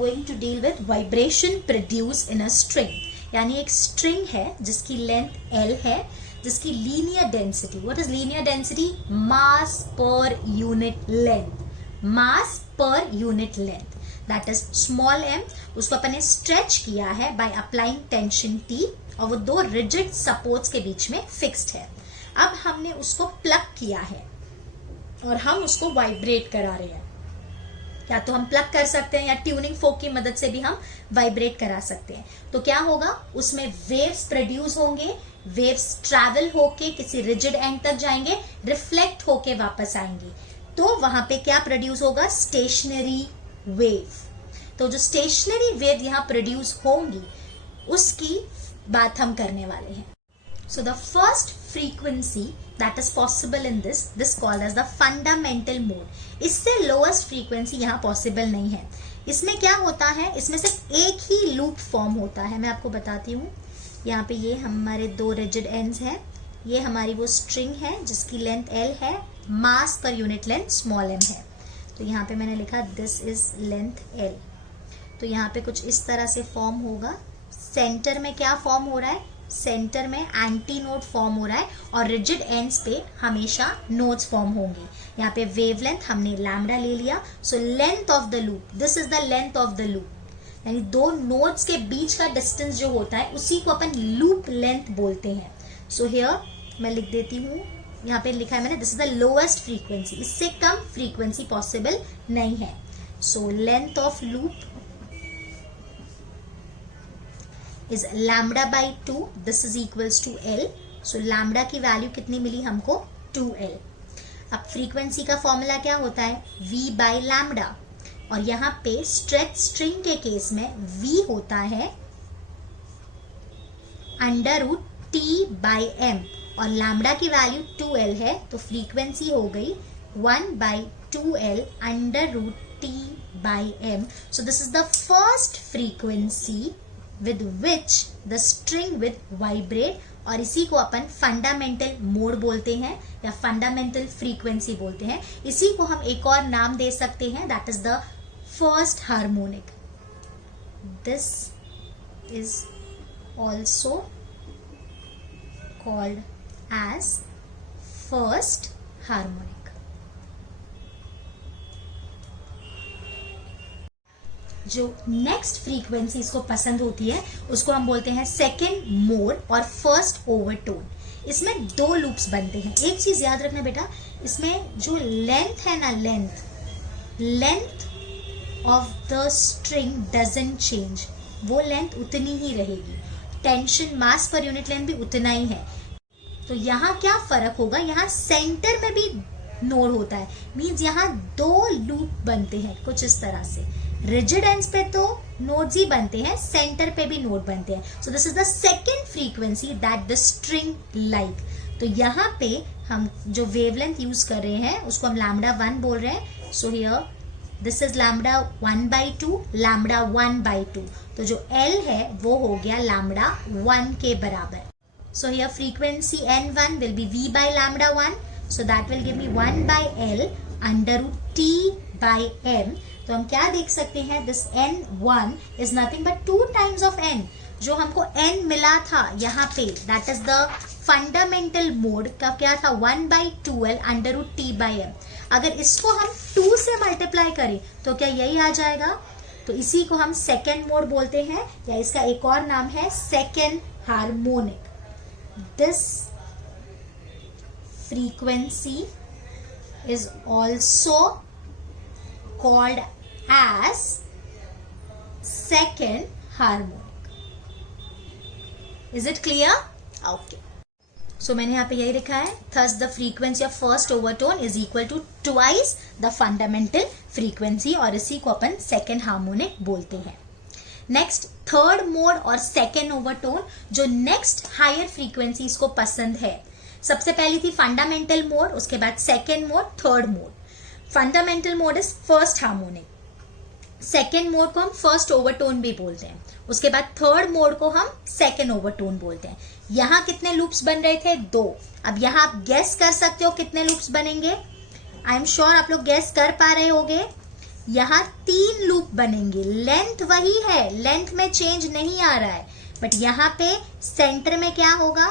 Going to deal with vibration produce in a string. यानी एक string है जिसकी लेंथ L है, जिसकी linear density, what is linear density? Mass per unit length, mass per unit length, that is small m। उसको अपन ने stretch किया है बाय अप्लाइंग टेंशन T, और वो दो रिजिड सपोर्ट्स के बीच में फिक्स्ड है। अब हमने उसको प्लग किया है और हम उसको वाइब्रेट करा रहे हैं। या तो हम प्लग कर सकते हैं या ट्यूनिंग फोक की मदद से भी हम वाइब्रेट करा सकते हैं। तो क्या होगा, उसमें वेव्स प्रोड्यूस होंगे, वेव्स ट्रैवल होके किसी रिजिड एंड तक जाएंगे, रिफ्लेक्ट होके वापस आएंगे। तो वहां पे क्या प्रोड्यूस होगा? Stationary wave. तो जो स्टेशनरी वेव यहां प्रोड्यूस होंगी उसकी बात हम करने वाले हैं। So the first frequency that is possible in this called as the fundamental mode। इससे lowest frequency यहाँ possible नहीं है। इसमें क्या होता है, इसमें सिर्फ एक ही लूप फॉर्म होता है। मैं आपको बताती हूँ। यहाँ पे ये हमारे दो रिजिड एंड्स हैं, ये हमारी वो स्ट्रिंग है जिसकी लेंथ L है, मास per unit length small m है। तो यहाँ पे मैंने लिखा दिस इज लेंथ L। तो यहाँ पे कुछ इस तरह से फॉर्म होगा। सेंटर में क्या फॉर्म हो रहा है? सेंटर में एंटी नोड फॉर्म हो रहा है और रिजिड एंड्स पे हमेशा नोड्स फॉर्म होंगे। यहाँ पे वेवलेंथ हमने लैम्डा ले लिया। So length of the loop, this is the length of the loop, यानी दो नोड्स के बीच का डिस्टेंस जो होता है उसी को अपन लूप लेंथ बोलते हैं। सो हियर मैं लिख देती हूँ, यहाँ पे लिखा है मैंने, this is the lowest frequency, इससे कम फ्रीक्वेंसी पॉसिबल नहीं है। So length of loop is lambda by 2, this is equals to L। so lambda की वैल्यू कितनी मिली हमको? 2L। अब फ्रीक्वेंसी का फॉर्मूला क्या होता है? V by lambda। और यहाँ पे स्ट्रेच स्ट्रिंग के केस में V होता है under root T by M, और लैम्डा की वैल्यू 2L है, तो फ्रीक्वेंसी हो गई 1 by 2L under root T by M। so this is the first frequency with which the string will vibrate, और इसी को अपन फंडामेंटल मोड बोलते हैं या फंडामेंटल फ्रीक्वेंसी बोलते हैं। इसी को हम एक और नाम दे सकते हैं, that is the first harmonic. This is also called as first harmonic. जो नेक्स्ट फ्रीक्वेंसी इसको पसंद होती है उसको हम बोलते हैं सेकेंड मोड और फर्स्ट ओवरटोन। इसमें दो लूप्स बनते हैं। एक चीज याद रखना बेटा, इसमें जो लेंथ है ना, length of the string doesn't change, वो लेंथ उतनी ही रहेगी। टेंशन मास पर यूनिट लेंथ भी उतना ही है। तो यहाँ क्या फर्क होगा, यहाँ सेंटर में भी नोड होता है, मींस यहाँ दो लूप बनते हैं कुछ इस तरह से। रिजिड एंड्स पे तो नोड्स ही बनते हैं, सेंटर पे भी नोड बनते हैं। So this is the second frequency that the string like. तो यहाँ पे हम जो वेवलेंथ यूज कर रहे हैं उसको हम लैम्डा 1 बोल रहे हैं। So here this is lambda 1/2, lambda 1/2। तो जो L है वो हो गया लैम्डा 1 के बराबर। So here frequency N1 will be V by lambda 1, so that will give me 1 by L under root T by M। तो हम क्या देख सकते हैं, this N1 is nothing but 2 times of N। जो हमको N मिला था यहाँ पे, that is the fundamental mode का क्या था, 1/2L under root T by M। अगर इसको हम 2 से मल्टीप्लाई करें तो क्या यही आ जाएगा? तो इसी को हम सेकेंड मोड बोलते हैं, या इसका एक और नाम है second harmonic. This frequency is also called as second harmonic। is it clear? okay। so मैंने यहाँ पे यही लिखा है, thus the frequency of first overtone is equal to twice the fundamental frequency, और इसी को अपन second harmonic बोलते हैं। नेक्स्ट थर्ड मोड और सेकेंड ओवरटोन, जो नेक्स्ट हायर फ्रीक्वेंसीज को पसंद है। सबसे पहली थी फंडामेंटल मोड, उसके बाद second mode, third mode. Fundamental mode is first harmonic, second mode को हम फर्स्ट ओवरटोन भी बोलते हैं, उसके बाद थर्ड मोड को हम सेकेंड ओवरटोन बोलते हैं। यहाँ कितने लूप्स बन रहे थे? 2। अब यहाँ आप गेस कर सकते हो कितने लूप्स बनेंगे। आई एम श्योर आप लोग गेस कर पा रहे होगे। यहाँ 3 लूप बनेंगे, लेंथ वही है, लेंथ में चेंज नहीं आ रहा है, बट यहाँ पे सेंटर में क्या होगा,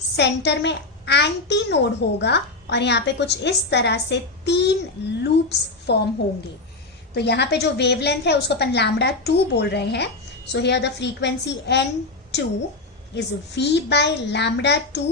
सेंटर में एंटी नोड होगा और यहाँ पे कुछ इस तरह से 3 लूप्स फॉर्म होंगे। तो यहाँ पे जो वेवलेंथ है उसको अपन लैम्डा 2 बोल रहे हैं। So here the frequency N2 is V by lambda 2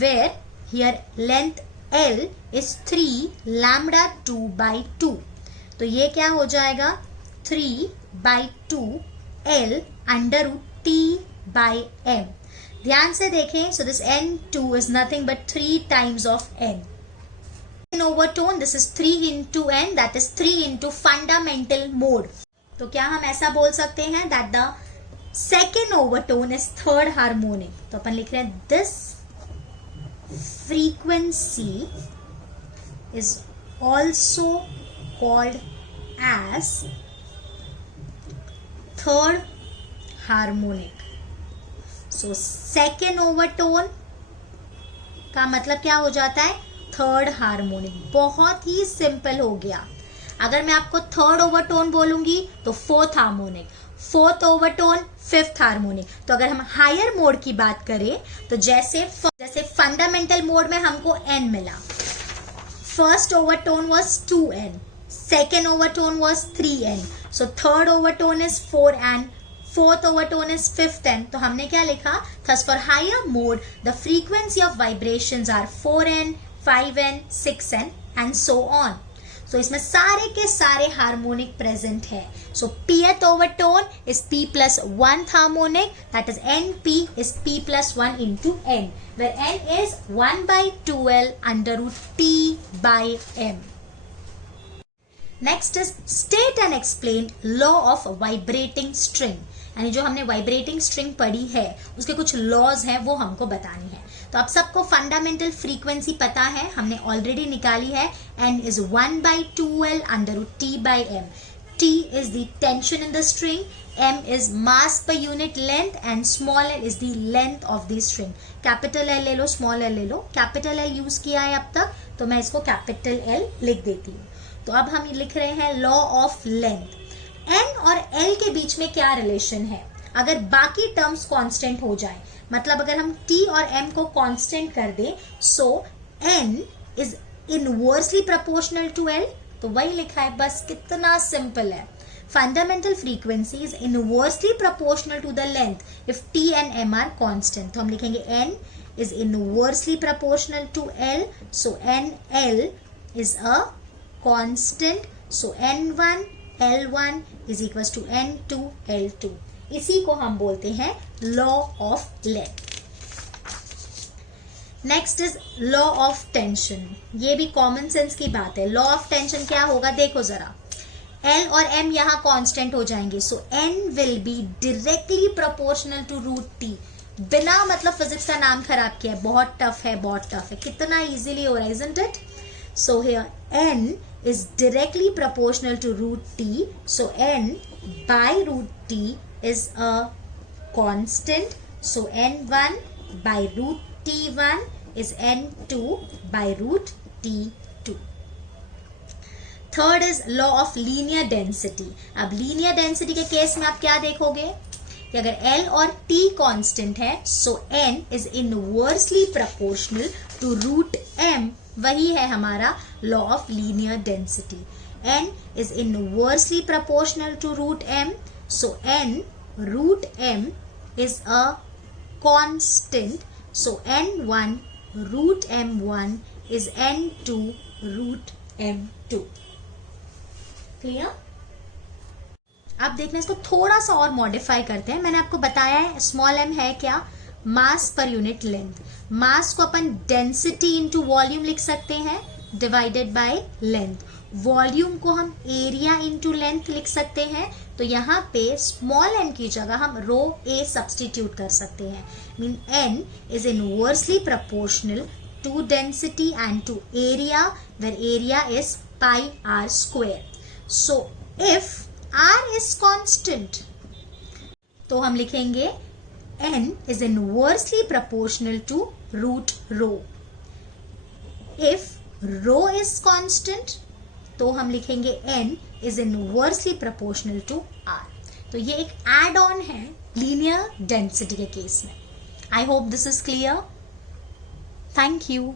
where here length L is 3 lambda 2 by 2। तो ये क्या हो जाएगा 3 by 2 L under root T by M। ध्यान से देखें, so this N2 is nothing but 3 times of N। In overtone this is 3 into N, that is 3 into fundamental mode। तो क्या हम ऐसा बोल सकते हैं that the second overtone is third harmonic। तो अपन लिख रहे हैं this frequency is also called as third harmonic। So second overtone का मतलब क्या हो जाता है, थर्ड हार्मोनिक। बहुत ही सिंपल हो गया। अगर मैं आपको थर्ड ओवरटोन बोलूंगी तो fourth harmonic, fourth overtone fifth harmonic. तो अगर हम हायर मोड की बात करें तो जैसे फंडामेंटल मोड में हमको एन मिला, first overtone was 2n, second overtone was 3n, so third overtone is 4n, fourth overtone is 5th n। तो हमने क्या लिखा, thus for higher mode the frequency of vibrations are 4n, 5n, 6n and so on। so इसमें सारे के सारे harmonic present है। so pth overtone is p plus 1th harmonic, that is np is p plus 1 into n, where n is 1 by 2l under root t by m। Next is state and explain law of vibrating string, यानी जो हमने vibrating string पढ़ी है उसके कुछ laws हैं वो हमको बतानी है। तो आप सबको फंडामेंटल फ्रीक्वेंसी पता है, हमने ऑलरेडी निकाली है, n is 1 by 2l under root t by m। t is the tension in the string, m is mass per unit length and small l is the length of the string। Capital L ले लो, small l ले लो, capital L use किया है अब तक तो मैं इसको capital L लिख देती हूँ। तो अब हम लिख रहे हैं लॉ ऑफ लेंथ। n और l के बीच में क्या रिलेशन है, अगर बाकी टर्म्स कांस्टेंट हो जाए, मतलब अगर हम t और m को कांस्टेंट कर दे, so n is inversely proportional to l। तो वही लिखा है, बस कितना सिंपल है। Fundamental frequency is inversely proportional to the length if t and m are constant. तो हम लिखेंगे n is inversely proportional to l, so nl is a constant, so n1 l1 is equals to n2 l2। इसी को हम बोलते हैं law of length. Next is law of tension. ये भी कॉमन सेंस की बात है। लॉ ऑफ टेंशन क्या होगा, देखो जरा, L और M यहाँ कांस्टेंट हो जाएंगे, so N will be directly proportional to root T। बिना मतलब फिजिक्स का नाम खराब किया है, बहुत टफ है, बहुत टफ है, कितना इजीली हो रहा है, isn't it? So here n is directly proportional to root t, so n by root t is a constant, so n1 by root t1 is n2 by root t2। Third is law of linear density. अब linear density के case में आप क्या देखोगे कि अगर L और T constant है, so n is inversely proportional to root m। वही है हमारा law of linear density. n is inversely proportional to root m, so n root m is a constant, so n1 root m1 is n2 root m2। Clear? अब देखना, इसको थोड़ा सा और modify करते हैं। मैंने आपको बताया है स्मॉल m है क्या, मास पर यूनिट लेंथ। मास को अपन डेंसिटी इंटू वॉल्यूम लिख सकते हैं डिवाइडेड बाय लेंथ। वॉल्यूम को हम एरिया इंटू लेंथ लिख सकते हैं। तो यहाँ पे स्मॉल m की जगह हम रो a सब्सटीट्यूट कर सकते हैं। Mean n is inversely proportional to density and to area, where area is pi r square. So if r is constant तो हम लिखेंगे n is inversely proportional to root rho। If rho is constant तो हम लिखेंगे n is inversely proportional to r। तो ये एक add on है लीनियर डेंसिटी के केस में। I hope this is clear. Thank you.